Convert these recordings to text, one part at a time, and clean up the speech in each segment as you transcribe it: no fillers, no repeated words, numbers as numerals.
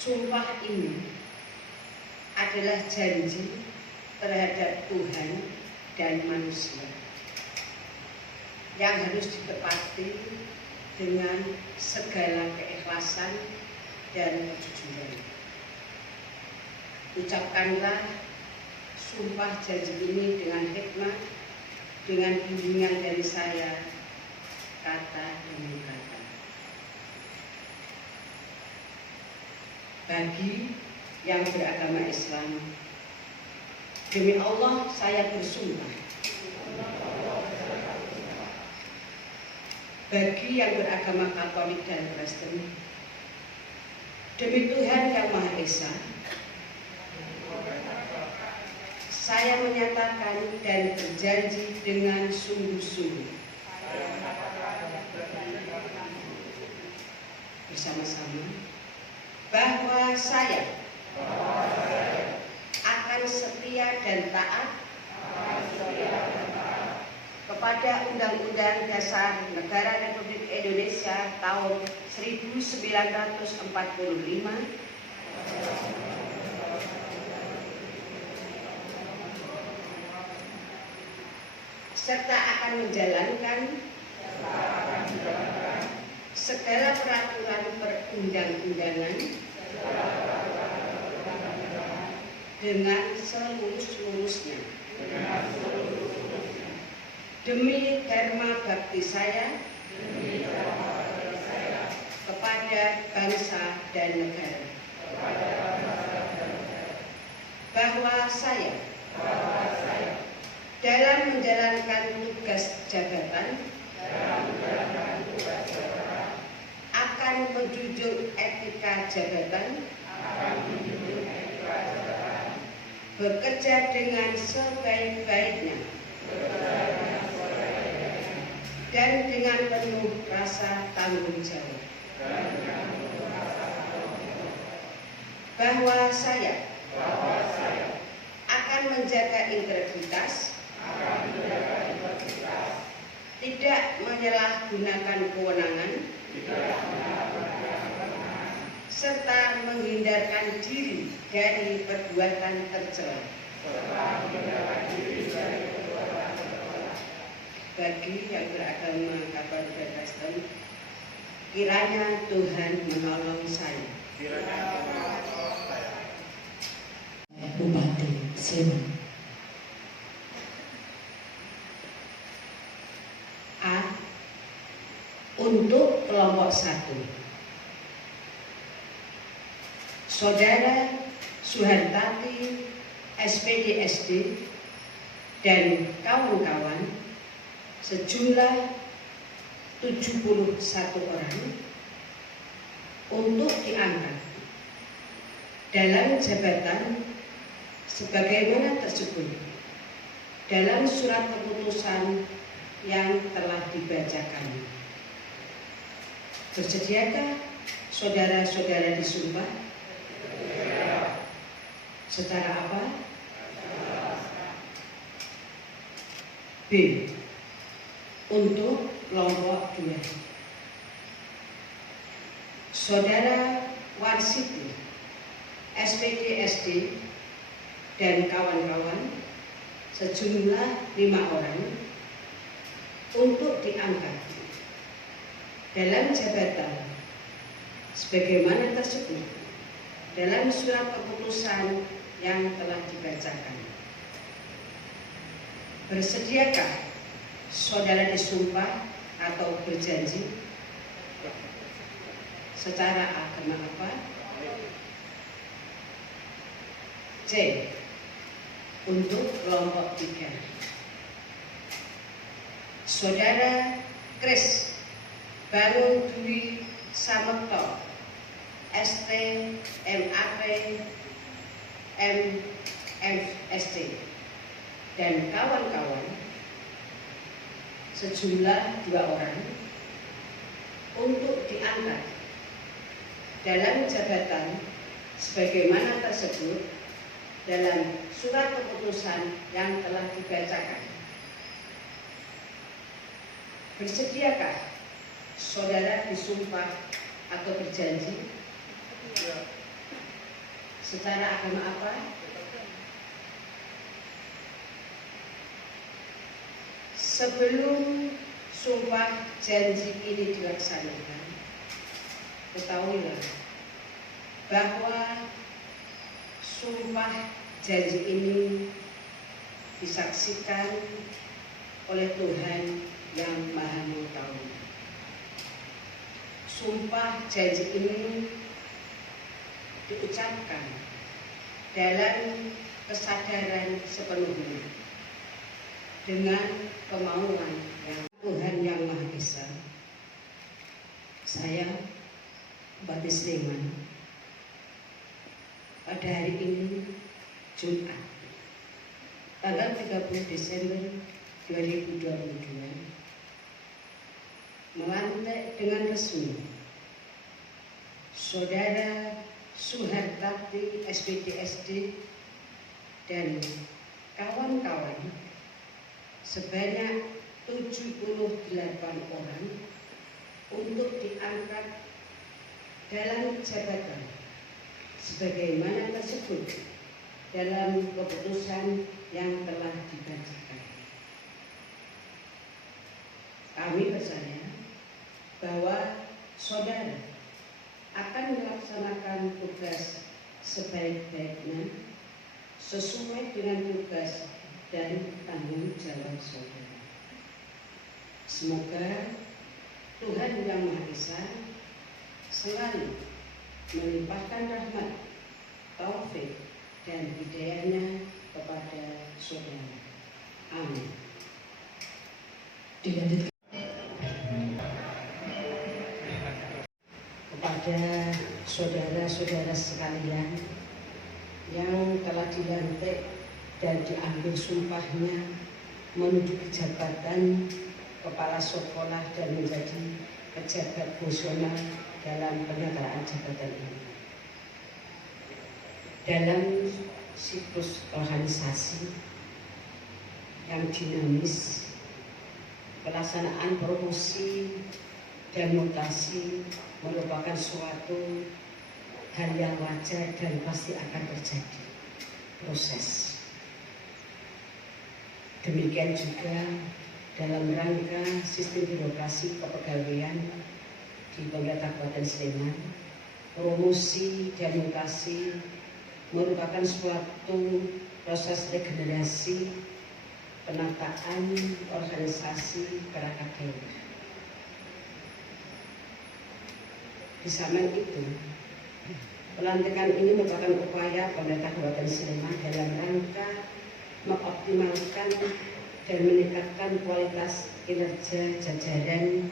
Sumpah ini adalah janji terhadap Tuhan dan manusia yang harus ditepati dengan segala keikhlasan dan kejujuran. Ucapkanlah sumpah janji ini dengan hikmat, dengan bimbingan dari saya, kata demi kata. Bagi yang beragama Islam, demi Allah saya bersumpah. Bagi yang beragama Katolik dan Kristen, demi Tuhan Yang Maha Esa, saya menyatakan dan berjanji dengan sungguh-sungguh bersama-sama bahwa saya akan setia dan taat kepada Undang-Undang Dasar Negara Republik Indonesia tahun 1945 serta akan menjalankan segala peraturan perundang-undangan dengan selurus-lurusnya. Demi dharma bakti saya kepada bangsa dan negara, bahwa saya dalam menjalankan tugas jabatan akan menjunjung etika jabatan, bekerja dengan sebaik-baiknya dan dengan penuh rasa tanggung jawab, bahwa saya akan menjaga integritas, tidak menyalahgunakan kewenangan, serta menghindarkan diri dari perbuatan tercela. Bagi yang beragama Katolik dan Kristen, kiranya Tuhan menolong saya. Bupati Sleman. A. Untuk kelompok 1, Saudara Suhartati SPD SD dan kawan-kawan sejumlah 71 orang untuk diangkat dalam jabatan sebagaimana tersebut dalam surat keputusan yang telah dibacakan. Bersediakah saudara-saudara disumpah? Secara apa? B. Untuk kelompok 2, Saudara Warsiti SPD SD dan kawan-kawan sejumlah 5 orang untuk diangkat dalam jabatan sebagaimana tersebut dalam surat keputusan yang telah dibacakan. Bersediakah saudara disumpah atau berjanji? Secara agama apa? C. Untuk kelompok 3, Saudara Kris Bangun Dwi Samekto ST MAP MFSC dan kawan-kawan sejumlah 2 orang untuk diangkat dalam jabatan sebagaimana tersebut dalam surat keputusan yang telah dibacakan. Bersediakah saudara disumpah atau berjanji? secara agama apa? Sebelum sumpah janji ini dilaksanakan, ketahuilah bahwa sumpah janji ini disaksikan oleh Tuhan yang Maha Mengetahui. Sumpah janji ini diucapkan dalam kesadaran sepenuhnya dengan kemauan yang Tuhan yang Maha Esa. Saya, Bupati Sleman, pada hari ini Jumat tanggal 30 Desember 2022 melantik dengan resmi Saudara Suhartati SPDSD dan kawan-kawan sebanyak 78 orang untuk diangkat dalam jabatan sebagaimana tersebut dalam keputusan yang telah dibacakan. Kami percaya bahwa saudara akan melaksanakan tugas sebaik-baiknya sesuai dengan tugas dan tanggung jawab saudara. Semoga Tuhan Yang Maha Esa selalu melimpahkan rahmat, taufik, dan hidayahnya kepada saudara. Amin. Dilanjutkan kepada saudara-saudara sekalian yang telah dilantik dan diambil sumpahnya menduduki jabatan kepala sekolah dan menjadi pejabat fungsional dalam penyelenggaraan jabatan ini. Dalam siklus organisasi yang dinamis, pelaksanaan promosi dan mutasi merupakan suatu hal yang wajar dan pasti akan terjadi proses. Demikian juga dalam rangka sistem birokrasi kepegawaian di Pemerintah Kabupaten Sleman, promosi dan mutasi merupakan suatu proses regenerasi penataan organisasi perangkat daerah. Di samping itu, pelantikan ini merupakan upaya Pemerintah Kabupaten Sleman dalam rangka mengoptimalkan dan meningkatkan kualitas kinerja jajaran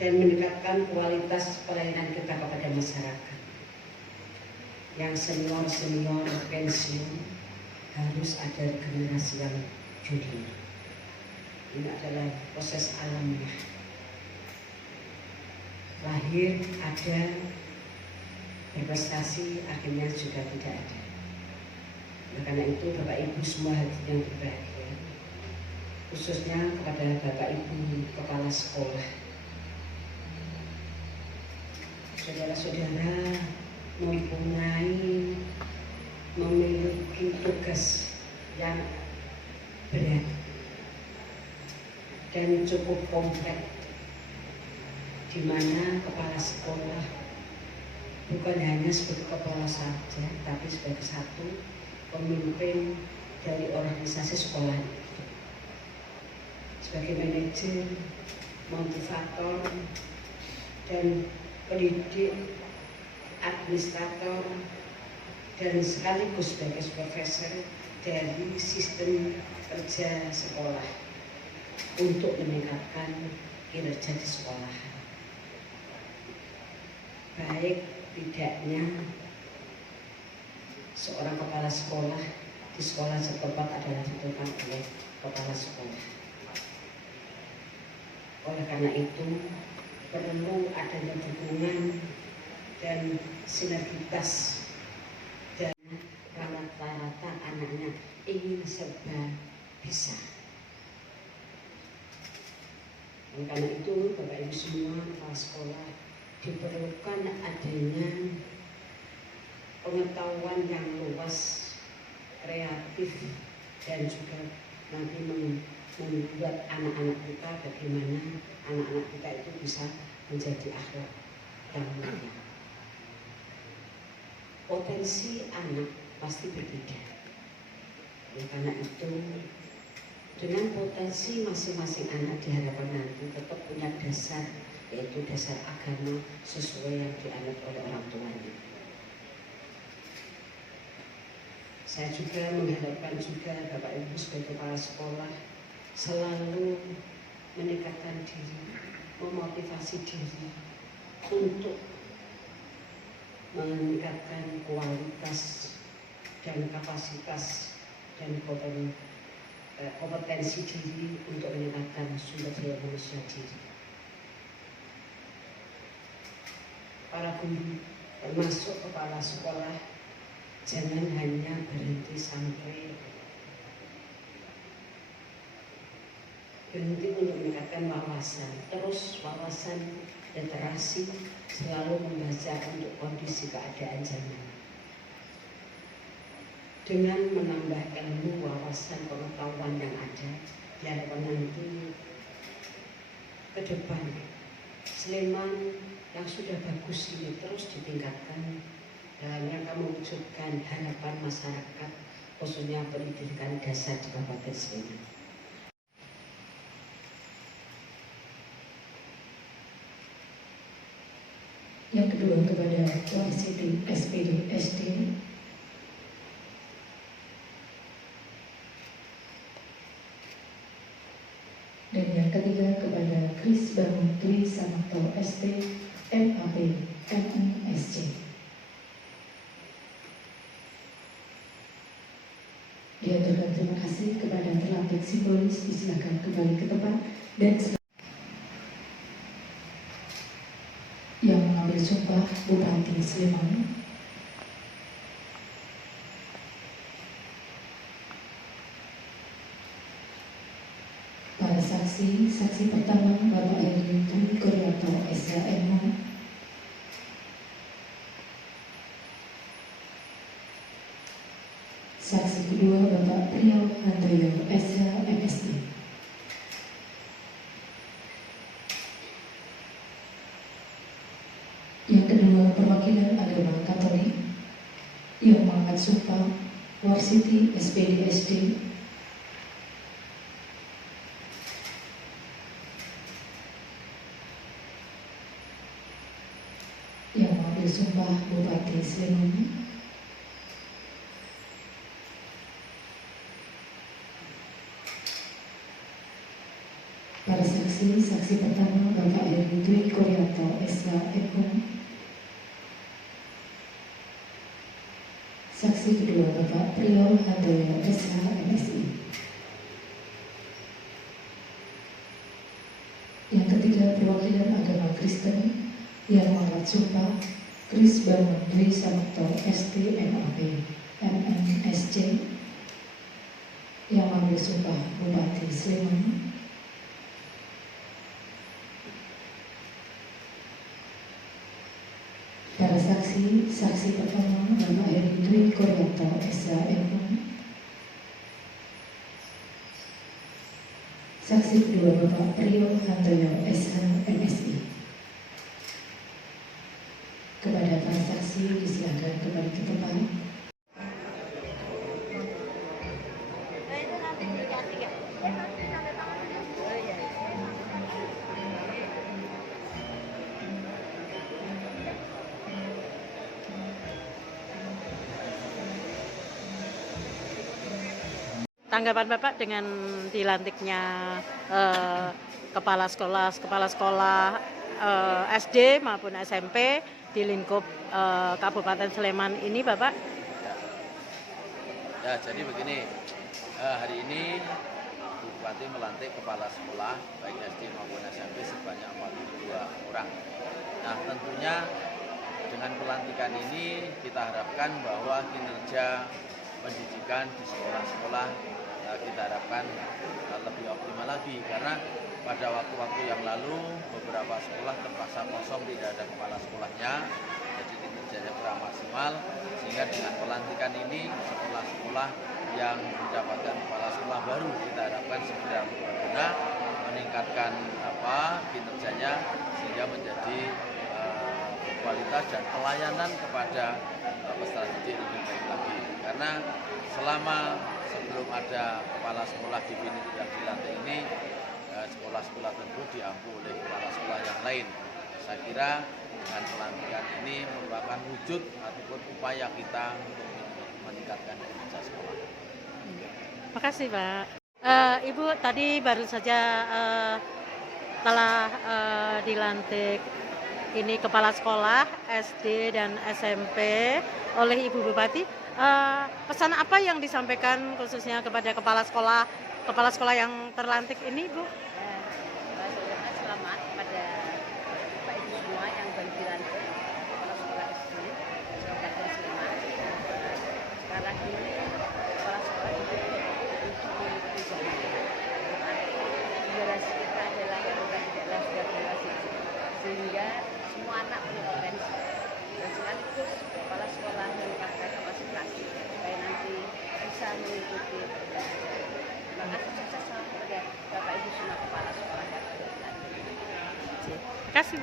dan meningkatkan kualitas pelayanan kita kepada masyarakat. Yang senior-senior pensiun harus ada generasi yang junior. Ini adalah proses alamiah. Lahir ada, berprestasi, akhirnya juga tidak ada. Karena itu Bapak Ibu semua hadirin yang berbahagia, khususnya kepada Bapak Ibu Kepala Sekolah, saudara-saudara memiliki tugas yang berat dan cukup kompleks, di mana kepala sekolah bukan hanya sebagai kepala saja, tapi sebagai satu pemimpin dari organisasi sekolah itu, sebagai manajer, motivator, dan pendidik, administrator, dan sekaligus sebagai supervisor dari sistem kerja sekolah untuk meningkatkan kinerja di sekolah. Baik tidaknya seorang kepala sekolah di sekolah setempat adalah ditentukan oleh kepala sekolah. Oleh karena itu perlu adanya dukungan dan sinergitas, dan rata-rata anaknya ingin serba bisa. Oleh karena itu Bapak Ibu semua kepala sekolah diperlukan adanya pengetahuan yang luas, kreatif, dan juga nanti membuat anak-anak kita bagaimana anak-anak kita itu bisa menjadi akhlak yang mulia. Potensi anak pasti berbeda. Oleh karena itu, dengan potensi masing-masing anak diharapkan nanti tetap punya dasar, yaitu dasar agama sesuai yang dianut oleh orang tuanya. Saya juga mengharapkan juga Bapak Ibu sebagai kepala sekolah selalu meningkatkan diri, memotivasi diri untuk meningkatkan kualitas dan kapasitas dan kompetensi diri untuk meningkatkan sumber daya manusia diri. Para guru termasuk kepala sekolah jangan hanya berhenti untuk meningkatkan wawasan, terus wawasan literasi selalu membaca untuk kondisi keadaan zaman. Dengan menambah ilmu, wawasan, pengetahuan yang ada, diharapkan nanti ke depan Sleman yang sudah bagus ini terus ditingkatkan dalam rangka mewujudkan harapan masyarakat, khususnya pendidikan dasar di Kabupaten Sleman. Yang kedua kepada Warsiti SPD SD. Dan yang ketiga kepada Kris Bangun Dwi Samakto SD MAP MNSC. Diaturkan terima kasih kepada terlatih simbolis, disilakan kembali ke tempat dan yang mengambil sumpah Bupati Sleman. Para saksi, saksi pertama Bapak Erwin Dwi Kuryato SHMH. Saksi kedua Bapak Priyo Handoyo SHMSI. Yang kedua perwakilan agama Katolik yang mengangkat sumpah Warsiti SPD SD. Yang mengambil sumpah Bupati Sleman. Para saksi, saksi pertama Bapak Erwin Dwi Kuryato SHMH. Saksi kedua Bapak Priyo Handoyo SHMSI. Yang ketiga perwakilan agama Kristen yang mengangkat sumpah Kris Bangun Dwi Samakto SD MAP MNSC yang mengambil sumpah Bupati Sleman. Para saksi, saksi pertama Bapak Erwin Dwi Kuryato SHMH. Saksi kedua Bapak Priyo Handoyo SHMSI. Kepada para saksi disilakan kembali ke tempat. Tanggapan Bapak dengan dilantiknya kepala sekolah SD maupun SMP di lingkup Kabupaten Sleman ini, Bapak? Ya, jadi begini, hari ini Bupati melantik kepala sekolah baik SD maupun SMP sebanyak 42 orang. Nah, tentunya dengan pelantikan ini kita harapkan bahwa kinerja pendidikan di sekolah-sekolah kita harapkan lebih optimal lagi, karena pada waktu-waktu yang lalu beberapa sekolah terpaksa kosong, tidak ada kepala sekolahnya. Jadi kinerjanya kurang maksimal, sehingga dengan pelantikan ini sekolah-sekolah yang mendapatkan kepala sekolah baru kita harapkan segera berguna meningkatkan kinerjanya sehingga menjadi kualitas dan pelayanan kepada peserta didik lebih baik lagi. Karena selama sebelum ada kepala sekolah definitif yang dilantik ini, sekolah-sekolah tersebut diampu oleh kepala sekolah yang lain. Saya kira dengan pelantikan ini merupakan wujud ataupun upaya kita untuk meningkatkan kinerja sekolah. Makasih Pak. Ibu tadi baru saja telah dilantik ini kepala sekolah SD dan SMP oleh Ibu Bupati. Pesan apa yang disampaikan khususnya kepada kepala sekolah yang terlantik ini, Bu? Selamat kepada Bapak Ibu semua yang baru dilantik kepala sekolah SD Kabupaten Sleman. Sekarang ini kepala sekolah itu untuk mengikuti zaman. Generasi kita adalah yang bukan tidaklah sudah generasi sehingga semua anak punya potensi. Dan sekaligus kepala sekolah meningkatkan kapasitas supaya nanti bisa mengikuti. Terima kasih sukses kepada Bapak Ibu semua kepala sekolah yang ada. Terima kasih.